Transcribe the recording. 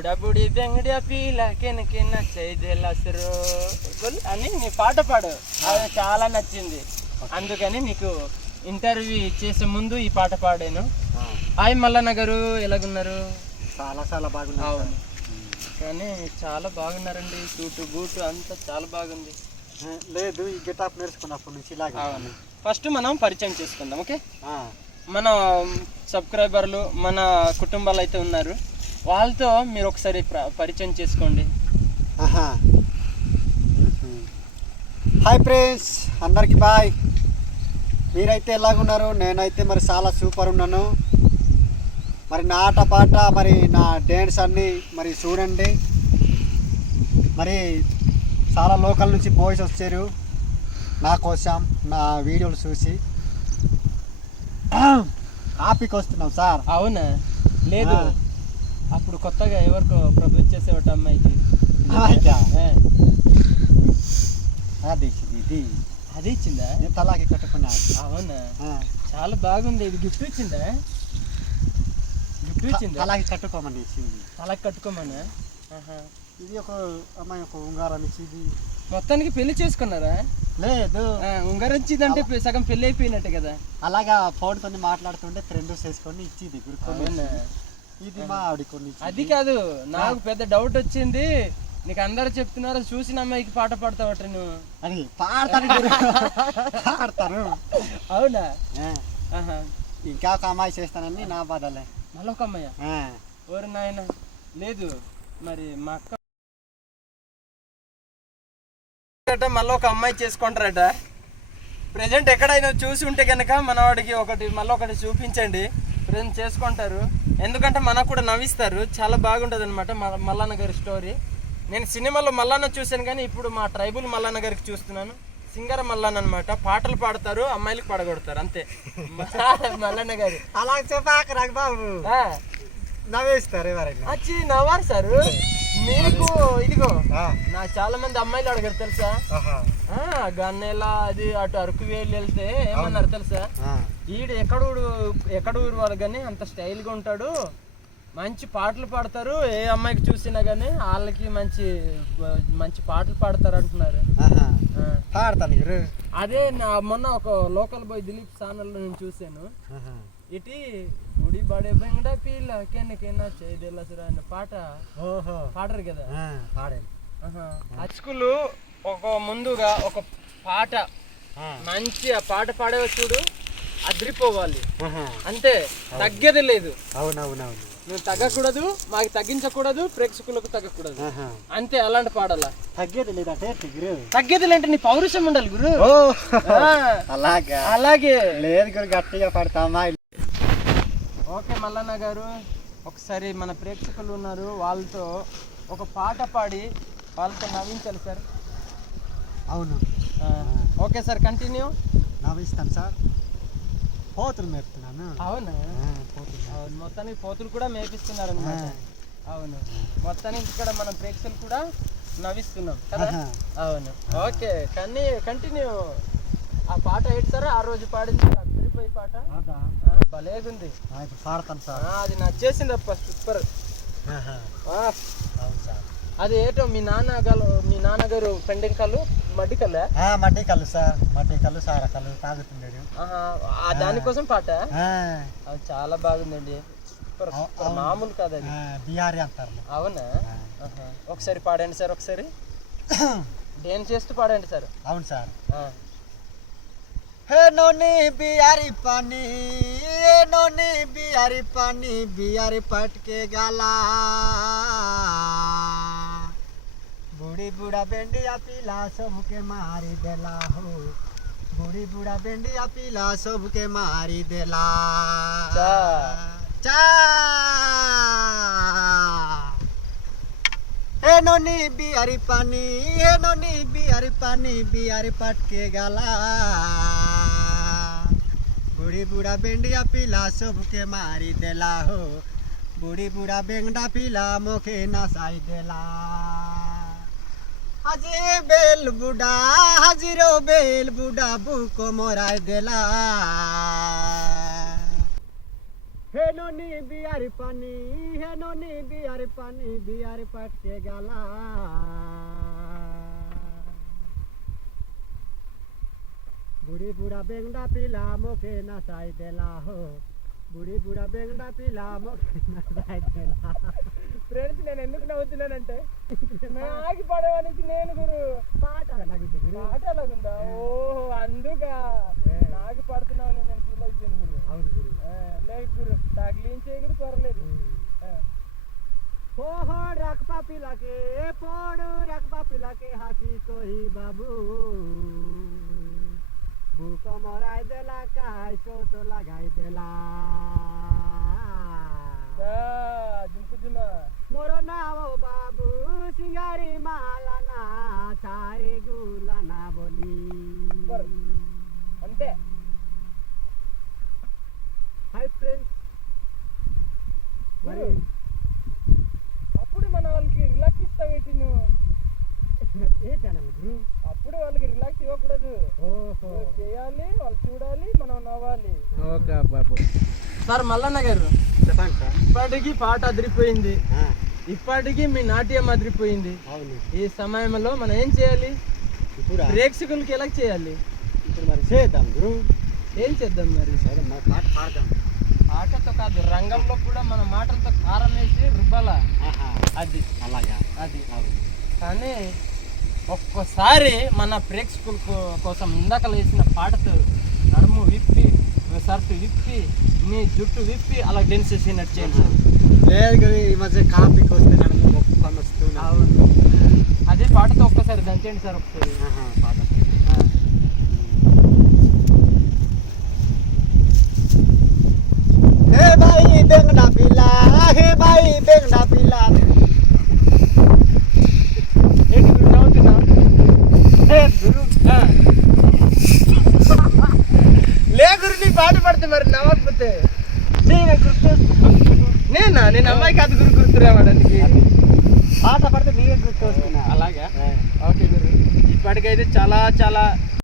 బుడా బుడి బెంగడియా పీల కెనకి నచ్చైదెలసరో అని నీ పాట పాడు. అది చాలా నచ్చింది. అందుకని నీకు ఇంటర్వ్యూ చేసే ముందు ఈ పాట పాడాను. హాయ్ మల్లన్న గారు ఎలాగున్నారు? చాలా చాలా అవును. కానీ చాలా బాగున్నారండి. సూటు బూటు అంతా చాలా బాగుంది. లేదు ఈ గెటాప్ నేర్చుకున్నప్పటి నుంచి ఇలాగే ఫస్ట్ మనం పరిచయం చేసుకుందాం ఓకే? మన సబ్స్క్రైబర్లు మన కుటుంబాలు అయితే ఉన్నారు. వాళ్ళతో మీరు ఒకసారి ప్ర- పరిచయం చేసుకోండి. హాయ్ ఫ్రెండ్స్ అందరికి బాయ్. మీరైతే ఎలాగున్నారు? నేనైతే మరి చాలా సూపర్ ఉన్నాను. మరి నా ఆట పాట మరి నా డ్యాన్స్ అన్నీ మరి చూడండి. మరి చాలా లోకల్ నుంచి బాయ్స్ వచ్చారు. నా కోసం నా వీడియోలు చూసి. కాపీకి వస్తున్నాం సార్. అవునా? లేదు. అప్పుడు కొత్తగా ఎవరికో ప్రపోజ్ చేసేవాట అమ్మాయికి. అది ఇది. అది ఇచ్చిందా? నేను తలాకి కట్టుకున్నా. అవునా? చాలా బాగుంది. ఇది గిఫ్ట్ ఇచ్చిందా? గిఫ్ట్ ఇచ్చిందా? తలాకి కట్టుకోమని ఇచ్చింది. అలా కట్టుకోమనా. ఇది ఒక అమ్మాయి ఒక ఉంగారం ఇచ్చింది. మొత్తానికి పెళ్ళి చేసుకున్నారా? లేదు. ఆ, ఉంగరం ఇచ్చిందంటే పె- సగం పెళ్ళి అయిపోయినట్టే కదా. అలాగా ఫోన్తో మాట్లాడుతుంటే ఫ్రెండ్ చేసుకొని ఇచ్చింది అవునా? ఇది మా ఆవిడ కొన్ని ఇచ్చింది. అది కాదు నాకు పెద్ద డౌట్ వచ్చింది. నీకు అందరు చెప్తున్నారు చూసిన అమ్మాయికి పాట పాడతావట నువ్వు. పాడతాను. పాడతాను. అవునా. ఇంకా ఒక అమ్మాయి చేస్తానని నా బాధలే. మళ్ళీ ఒక అమ్మాయ ఓరు నాయన. లేదు మరి మా అక్క మళ్ళీ ఒక అమ్మాయి చేసుకుంటారట. ప్రజెంట్ ఎక్కడైనా చూసి ఉంటే కనుక మనవాడికి ఒకటి మళ్ళీ ఒకటి చూపించండి. ప్రజెంట్ చేసుకుంటారు. ఎందుకంటే మనకు కూడా నవ్విస్తారు. చాలా బాగుంటుంది అనమాట మల్లన్న గారి స్టోరీ నేను సినిమాలో మల్లన్న చూశాను కానీ ఇప్పుడు మా ట్రైబుల్ మల్లన్న గారికి చూస్తున్నాను. సింగర మల్లన్న అనమాట పాటలు పాడతారు అమ్మాయిలకు పాడగొడతారు. అంతే. మల్లన్న గారు. అలా చెప్పాక బాబు నవ్వేస్తారు అచ్చి నవ్వారు సార్. మీకు ఇదిగో నా చాలా మంది అమ్మాయిలు అడగారు తెలుసా? గన్నెల అది అటు అరకు వేలు వెళ్తే ఏమన్నారు తెలుసా? ఈడు ఎక్కడూడు ఎక్కడ ఊరు వాళ్ళు కానీ అంత స్టైల్గా ఉంటాడు. మంచి పాటలు పాడతారు. ఏ అమ్మాయికి చూసినా కానీ వాళ్ళకి మంచి మంచి పాటలు పాడతారు అంటున్నారు. పాడతాను అదే నా మొన్న ఒక లోకల్ బాయ్ దిలీప్ ఛానల్లో నేను చూశాను. ఇటీ గుడి బడే బెంగడ పీల కెన్నకెన్న చేయదెల్లసురా అన్న పాట ఓహో. పాడరు కదా? పాడాను. అచ్చుకులు ఒక ముందుగా ఒక పాట మంచి ఆ పాట పాడేవో చూడు. అదిరిపోవాలి. అంతే తగ్గేది లేదు. అవునవునవును. నువ్వు తగ్గకూడదు మాకు తగ్గించకూడదు ప్రేక్షకులకు తగ్గకూడదు. అంతే అలాంటి పాడాలా తగ్గేది లేదంటే గురు తగ్గేది అంటే నీ పౌరుషం ఉండాలి గురు. అలాగా. అలాగే. లేదు గురు గట్టిగా పడతామా? ఓకే మల్లన్న గారు. ఒకసారి మన ప్రేక్షకులు ఉన్నారు వాళ్ళతో ఒక పాట పాడి వాళ్ళతో నవ్వించాలి సార్. అవును. Okay sir continue. నవ్విస్తాను సార్. పోతులు మేపుతున్నాను? అవునా. అవును మొత్తానికి పోతులు కూడా మేపిస్తున్నారు అనమాట అవును. మొత్తానికి ఇక్కడ మనం ప్రేక్షకులు కూడా నవ్విస్తున్నాం కదా. అవును. ఓకే కానీ కంటిన్యూ. ఆ పాట ఏంటి సార్ ఆ రోజు పాడింది అద్దరిపోయి పాట? భలేగుంది. ఇప్పుడు పాడతాను సార్. అది నచ్చేసింది అప్ప సూపర్. అవును సార్. అది ఏటో మీ నాన్నగారు మీ నాన్నగారు పెండింగ్ కళ్ళు? మడ్డి కళ్ళు? మడ్డి కళ్ళు సార్ మడ్డి కళ్ళు సార్ కళ్ళు తాగుతుండేడు దానికోసం పాట? అది చాలా బాగుందండి. మామూలు కదా బిఆర్ఏ అంటారు. అవునా? ఒకసారి పాడండి సార్ ఒకసారి. డేన్ చేస్తూ పాడండి సార్. అవును సార్. హే నోని బియారి పని ఏ నోని బియారి పని బియారి పట్కే గలా. बूढ़ी बूढ़ा बेंडिया पीला सबके मारी देला हो। बूढ़ी बूढ़ा बेंडिया पीला सबके मारी देला। चा। चा। हे नोनी बिहारी पानी हे नोनी बिहारी पानी बिहारी पट के गाला। बूढ़ी बूढ़ा बेंडिया पीला सबके मारी देला हो। बूढ़ी बूढ़ा बेंगडा पीला मोखे नसाई देला। হাজি বেল বুডা, হাজির বেল বুডা, বুক মরায় দেলা। হেননি বিয়ার পানি হেননি বিয়ার পানি, বিয়ার পাটকে গালা। বুড়ি বুড়া বেঙ্গা পিলা মোকে নাচাই দেলা হো, বুড়ি বুড়া বেঙ্গা পিলা মোকে নাচাই দেলা। ఫ్రెండ్స్ నేను ఎందుకు నవ్వుతున్నానంటే నా ఆగి పడేవానికి నేను గురు పాట అలాగింది గురు పాట అలాగుందా ఓహో అందుగా ఏ. నాగి పడుతున్నావు నేను ఫీల్ అయిపోయాను గురు అవును గురు ఆ, లేక గురు తగిలించే గురు పర్లేదు ఆ. పోహో రక్పా పిల్లకే పోడు రక్పా పిల్లకే হাসি কই বাবু বুক মরাই দেলা কাই চোট লাগাই দেলা దా, దింపుతున్నా రిలాక్స్ ఇస్తావేంటి నువ్వు? ఏ ఛానల్ గురు అప్పుడు వాళ్ళకి రిలాక్స్ ఇవ్వకూడదు. ఓహో. నువ్వు చేయాలి వాళ్ళు చూడాలి మనం నవ్వాలి. ఓకే బాబు సార్ మల్లన్న గారు. ఇప్పటికి పాట అదిరిపోయింది. ఇప్పటికి మీ నాట్యం అదిరిపోయింది. అవును. ఈ సమయంలో మనం ఏం చేయాలి? ఇప్పుడు? ప్రేక్షకులకి ఎలా చేయాలి? ఇప్పుడు మరి చేద్దాం గురు. ఏం చేద్దాం మరి? సరే మరి పాట పాడదాం. కాదు రంగంలో కూడా మన మాటలతో కారం వేసి రుబ్బాల. అది అలాగా. అది. కానీ ఒక్కోసారి మన ప్రేక్షకుల కో- కోసం ఇందాక వేసిన పాటతో నడుము విప్పి షర్ట్ విప్పి నీ జుట్టు విప్పి అలా డాన్స్ చేసినట్టు చేయండి. లేదు గురు ఈ మధ్య కాపీకి వస్తే మొక్కుకొని వస్తున్నా అవును. అదే పాటతో ఒక్కసారి దంచండి సార్ ఒకసారి. పాట ఆ. హే బాయి బెంగడా పిల్ల హే బాయి బెంగడా పిల్ల. ఏంటి గురు నవ్వుతున్నావు? హే గురు ఆ. లే గురు నీ పాట పడితే మరి నవ్వకపోతే. నేను గుర్తు నేనా? నేను అమ్మాయి కాదు గురు గుర్తురావడానికి. పాట పడితే నీవే గుర్తు వస్తున్నా అలాగా ఓకే గురు. ఇప్పటికైతే చాలా చాలా